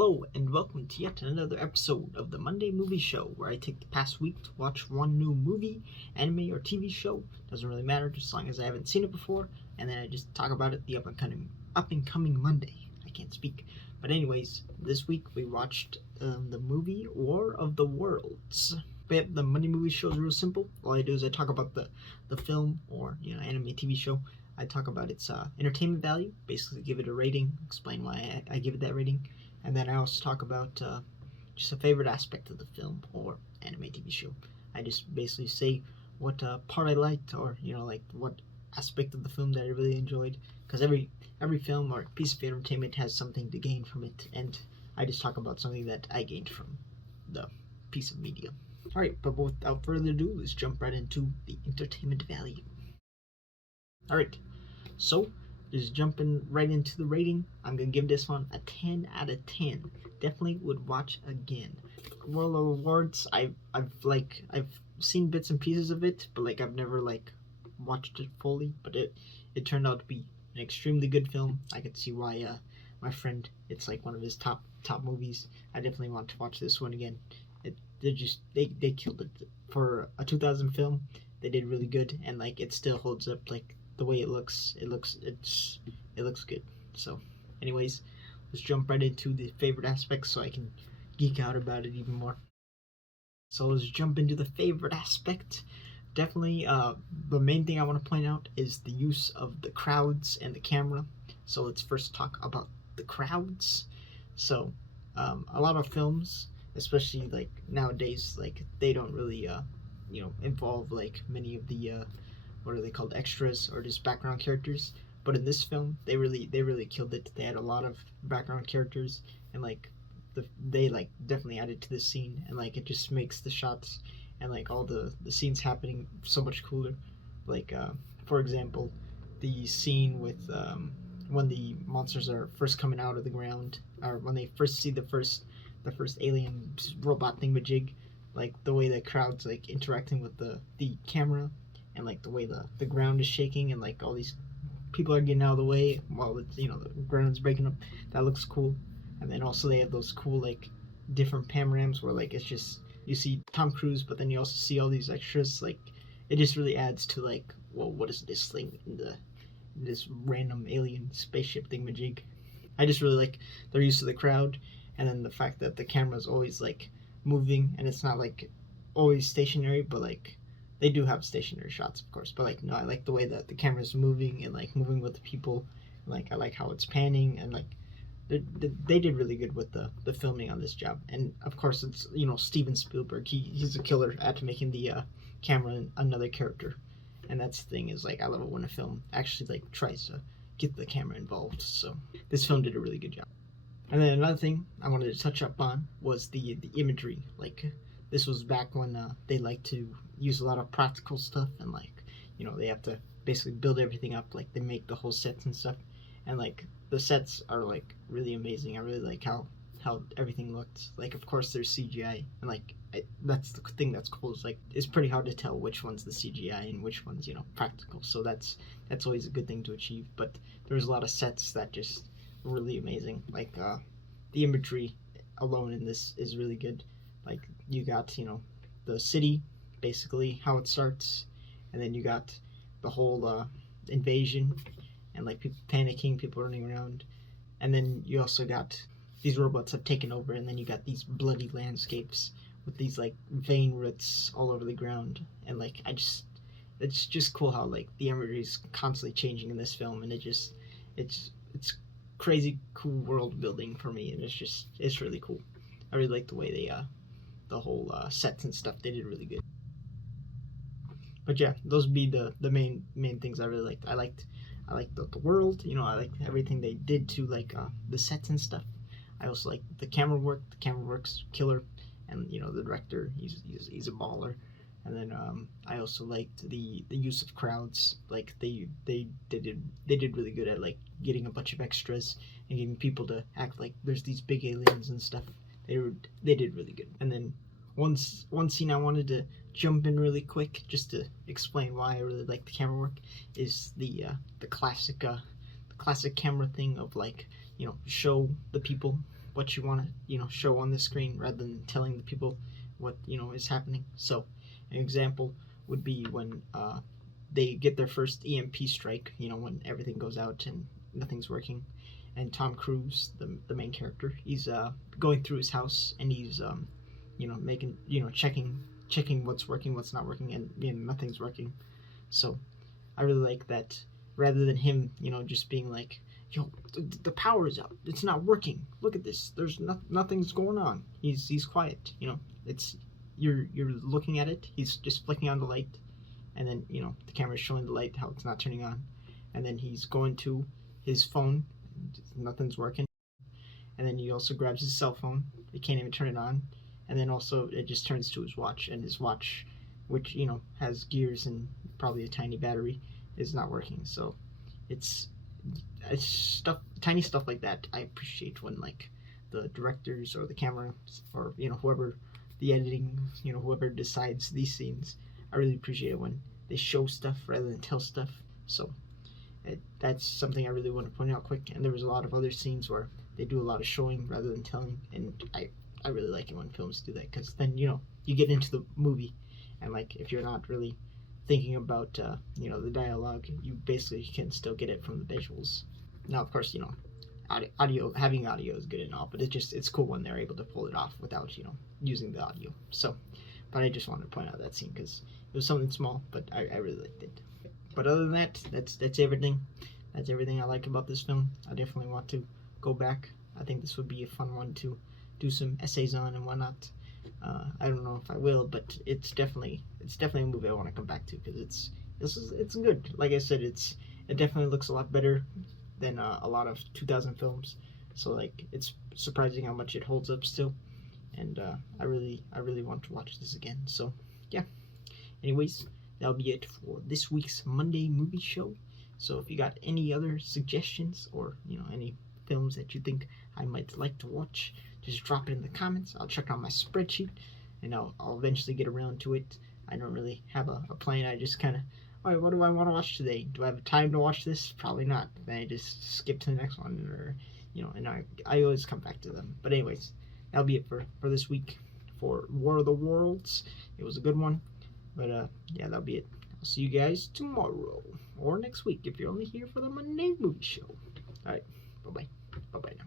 Hello, and welcome to yet another episode of the Monday Movie Show, where I take the past week to watch one new movie, anime, or TV show. Doesn't really matter, just as long as I haven't seen it before, and then I just talk about it the up and coming Monday. I can't speak. But anyways, this week we watched the movie War of the Worlds. But the Monday Movie Show is real simple. All I do is I talk about the film or anime, TV show. I talk about its entertainment value, basically give it a rating, explain why I give it that rating, and then I also talk about just a favorite aspect of the film or anime TV show. I just basically say what part I liked, or like what aspect of the film that I really enjoyed, because every film or piece of entertainment has something to gain from it, and I just talk about something that I gained from the piece of media. Alright, but without further ado, let's jump right into the entertainment value. Alright, so just jumping right into the rating, I'm gonna give this one a 10 out of 10. Definitely would watch again. World of Awards, I've seen bits and pieces of it, but I've never watched it fully. But it turned out to be an extremely good film. I could see why my friend, it's one of his top movies. I definitely want to watch this one again. They killed it for a 2000 film. They did really good, and it still holds up. The way it looks good. So anyways, let's jump right into the favorite aspects so I can geek out about it even more. So let's jump into the favorite aspect. Definitely the main thing I want to point out is the use of the crowds and the camera. So let's first talk about the crowds. So a lot of films, especially nowadays, they don't really involve many of the what are they called, extras or just background characters. But in this film, they really killed it. They had a lot of background characters, and they definitely added to the scene, and it just makes the shots and all the scenes happening so much cooler. For example, the scene with when the monsters are first coming out of the ground, or when they first see the first alien robot thingamajig, the way the crowd's interacting with the camera, and the way the ground is shaking, and all these people are getting out of the way while it's the ground's breaking up. That looks cool. And then also they have those cool different panoramas where it's just you see Tom Cruise, but then you also see all these extras. It just really adds to well, what is this thing in this random alien spaceship thingamajig. I just really like their use of the crowd, and then the fact that the camera's always moving, and it's not always stationary, but they do have stationary shots, of course, but no, I like the way that the camera's moving and moving with the people. I like how it's panning, and they did really good with the filming on this job. And of course, it's Steven Spielberg. He's a killer at making the camera another character, and that's the thing is I love it when a film actually tries to get the camera involved. So this film did a really good job. And then another thing I wanted to touch up on was the imagery. This was back when they like to use a lot of practical stuff, and they have to basically build everything up. They make the whole sets and stuff, and the sets are really amazing. I really like how everything looked. Of course there's CGI, and that's the thing that's cool is it's pretty hard to tell which one's the CGI and which one's practical. So that's always a good thing to achieve. But there's a lot of sets that just really amazing. The imagery alone in this is really good. You got the city, basically how it starts, and then you got the whole invasion, and people panicking, people running around, and then you also got these robots have taken over, and then you got these bloody landscapes with these vein roots all over the ground, and it's just cool how the imagery is constantly changing in this film, and it's crazy cool world building for me, and it's really cool. I really like the way they the whole sets and stuff. They did really good. But yeah, those would be the main things I really liked. I liked the world. I liked everything they did to the sets and stuff. I also like the camera work. The camera work's killer, and the director, he's a baller. And then I also liked the use of crowds. They did really good at getting a bunch of extras and getting people to act like there's these big aliens and stuff. They did really good. And then one scene I wanted to jump in really quick just to explain why I really like the camera work is the classic camera thing of show the people what you want to show on the screen rather than telling the people what is happening. So an example would be when they get their first EMP strike, when everything goes out and nothing's working, and Tom Cruise, the main character, he's going through his house, and he's making checking what's working, what's not working, and nothing's working. So I really like that, rather than him just being like, yo, the power is out, it's not working, look at this, there's nothing's going on. He's quiet, it's you're looking at it, he's just flicking on the light, and then the camera's showing the light, how it's not turning on, and then he's going to his phone, nothing's working, and then he also grabs his cell phone, he can't even turn it on, and then also it just turns to his watch, and his watch, which has gears and probably a tiny battery, is not working. So it's stuff, tiny stuff like that I appreciate when like the directors or the camera or whoever the editing, whoever decides these scenes, I really appreciate it when they show stuff rather than tell stuff. So that's something I really want to point out quick. And there was a lot of other scenes where they do a lot of showing rather than telling, and I really like it when films do that, because then you get into the movie, and like if you're not really thinking about the dialogue, you basically can still get it from the visuals. Now of course audio, having audio is good and all, but it's cool when they're able to pull it off without using the audio. So but I just wanted to point out that scene because it was something small, but I really liked it. But other than that, that's everything. That's everything I like about this film. I definitely want to go back. I think this would be a fun one to do some essays on and whatnot. I don't know if I will, but it's definitely a movie I want to come back to, because it's good. Like I said, it definitely looks a lot better than a lot of 2000 films. So like it's surprising how much it holds up still, and I really want to watch this again. So yeah. Anyways, that'll be it for this week's Monday movie show. So if you got any other suggestions or any films that you think I might like to watch, just drop it in the comments. I'll check out my spreadsheet, and I'll eventually get around to it. I don't really have a plan. I just kind of, all right, what do I want to watch today? Do I have time to watch this? Probably not. Then I just skip to the next one, or and I always come back to them. But anyways, that'll be it for this week for War of the Worlds. It was a good one, but yeah, that'll be it. I'll see you guys tomorrow or next week if you're only here for the Monday movie show. All right, bye bye now.